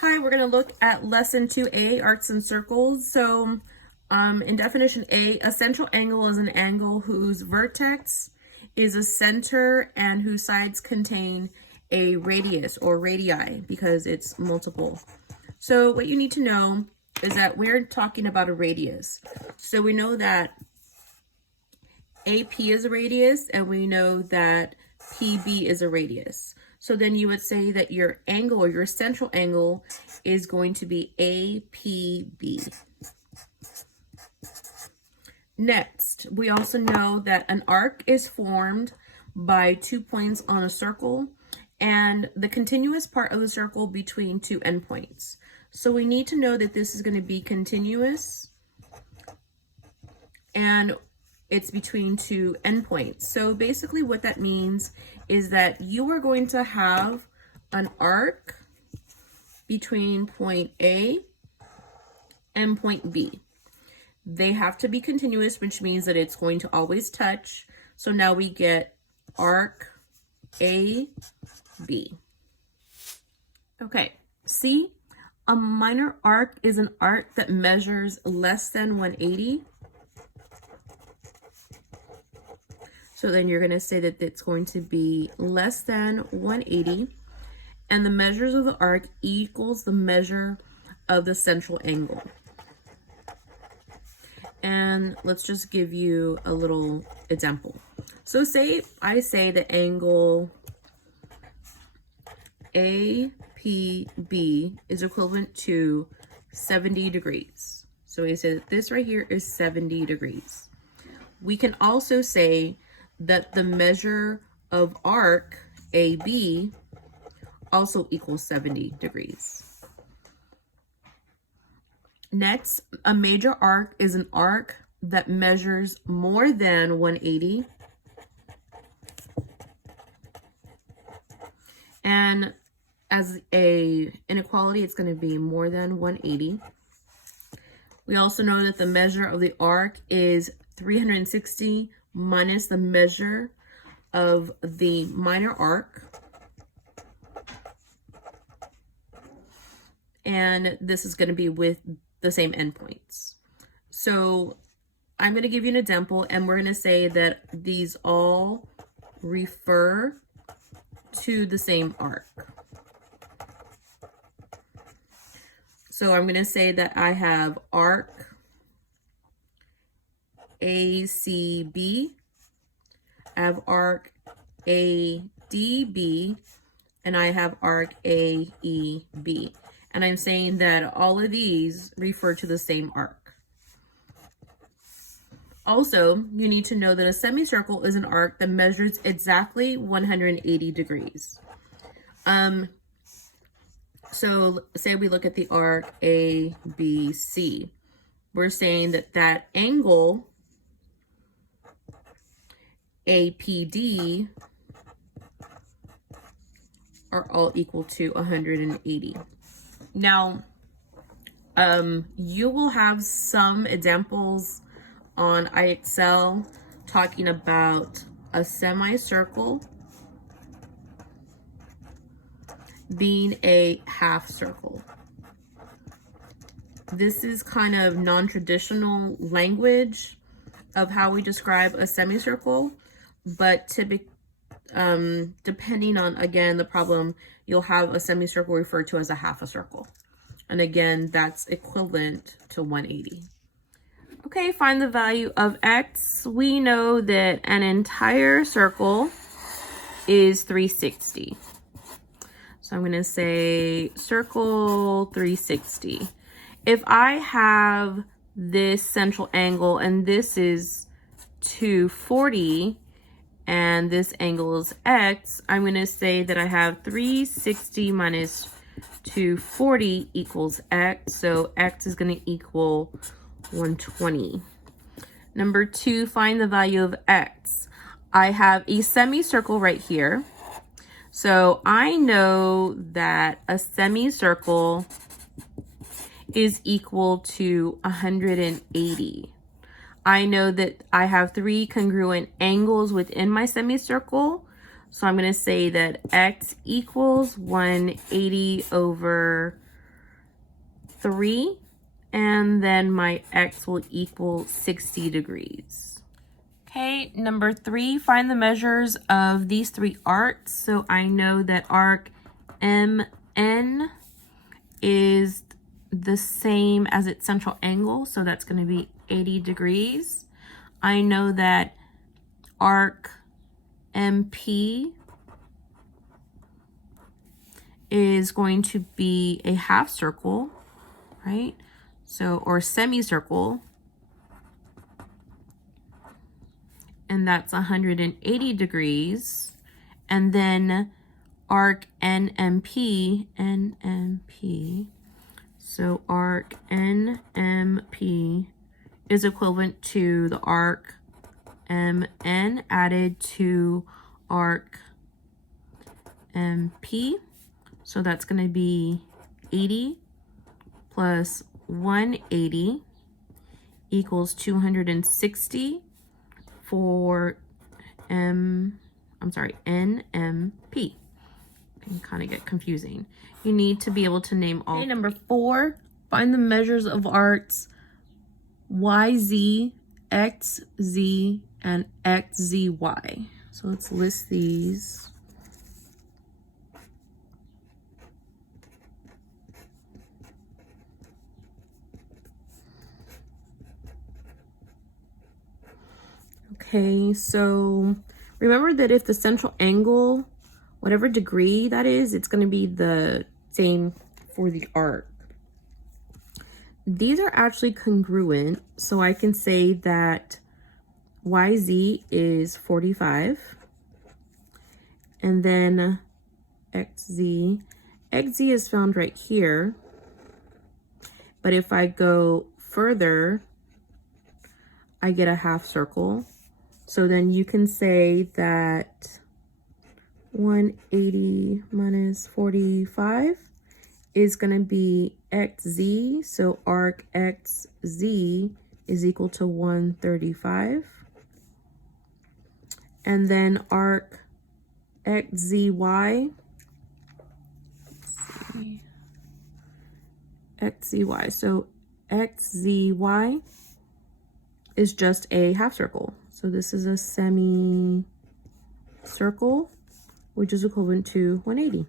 Hi, we're going to look at lesson 2A, arcs and circles. So in definition A central angle is an angle whose vertex is a center and whose sides contain a radius or radii because it's multiple. So what you need to know is that we're talking about a radius. So we know that AP is a radius and we know that PB is a radius. So then you would say that your angle or your central angle is going to be APB. Next, we also know that an arc is formed by 2 points on a circle and the continuous part of the circle between two endpoints. So we need to know that this is going to be continuous and it's between two endpoints. So basically what that means is that you are going to have an arc between point A and point B. They have to be continuous, which means that it's going to always touch. So now we get arc AB. Okay, see, a minor arc is an arc that measures less than 180. So then you're going to say that it's going to be less than 180. And the measures of the arc equals the measure of the central angle. And let's just give you a little example. So say I say the angle APB is equivalent to 70 degrees. So we say that this right here is 70 degrees. We can also say that the measure of arc AB also equals 70 degrees. Next, a major arc is an arc that measures more than 180. And as a inequality, it's going to be more than 180. We also know that the measure of the arc is 360 minus the measure of the minor arc. And this is going to be with the same endpoints. So I'm going to give you an example and we're going to say that these all refer to the same arc. So I'm going to say that I have arc ACB, I have arc ADB, and I have arc AEB. And I'm saying that all of these refer to the same arc. Also, you need to know that a semicircle is an arc that measures exactly 180 degrees. So say we look at the arc ABC. We're saying that that angle APD are all equal to 180. Now, you will have some examples on IXL talking about a semicircle being a half circle. This is kind of non-traditional language of how we describe a semicircle, but depending on, again, the problem, you'll have a semicircle referred to as a half a circle. And again, that's equivalent to 180. Okay, find the value of x. We know that an entire circle is 360. So I'm going to say circle 360. If I have this central angle and this is 240 and this angle is x, I'm going to say that I have 360 minus 240 equals x. So x is going to equal 120. Number 2, find the value of x. I have a semicircle right here. So I know that a semicircle is equal to 180. I know that I have 3 congruent angles within my semicircle. So I'm going to say that x equals 180 over 3, and then my x will equal 60 degrees. Okay, number 3, find the measures of these 3 arcs. So I know that arc MN is the same as its central angle, so that's going to be 80 degrees. I know that arc MP is going to be a half circle, right? So, or semicircle, and that's 180 degrees. And then arc NMP, so arc NMP is equivalent to the arc MN added to arc MP. So that's going to be 80 plus 180 equals 260 for NMP. Can kind of get confusing. You need to be able to name all. Okay, number 4, find the measures of arcs YZ, XZ, and XZY. So let's list these. Okay, so remember that if the central angle, whatever degree that is, it's going to be the same for the arc. These are actually congruent, so I can say that YZ is 45, and then XZ is found right here, but if I go further, I get a half circle. So then you can say that 180 minus 45 is going to be XZ. So arc XZ is equal to 135. And then arc XZY, XZY. So XZY is just a half circle. So this is a semicircle, which is equivalent to 180.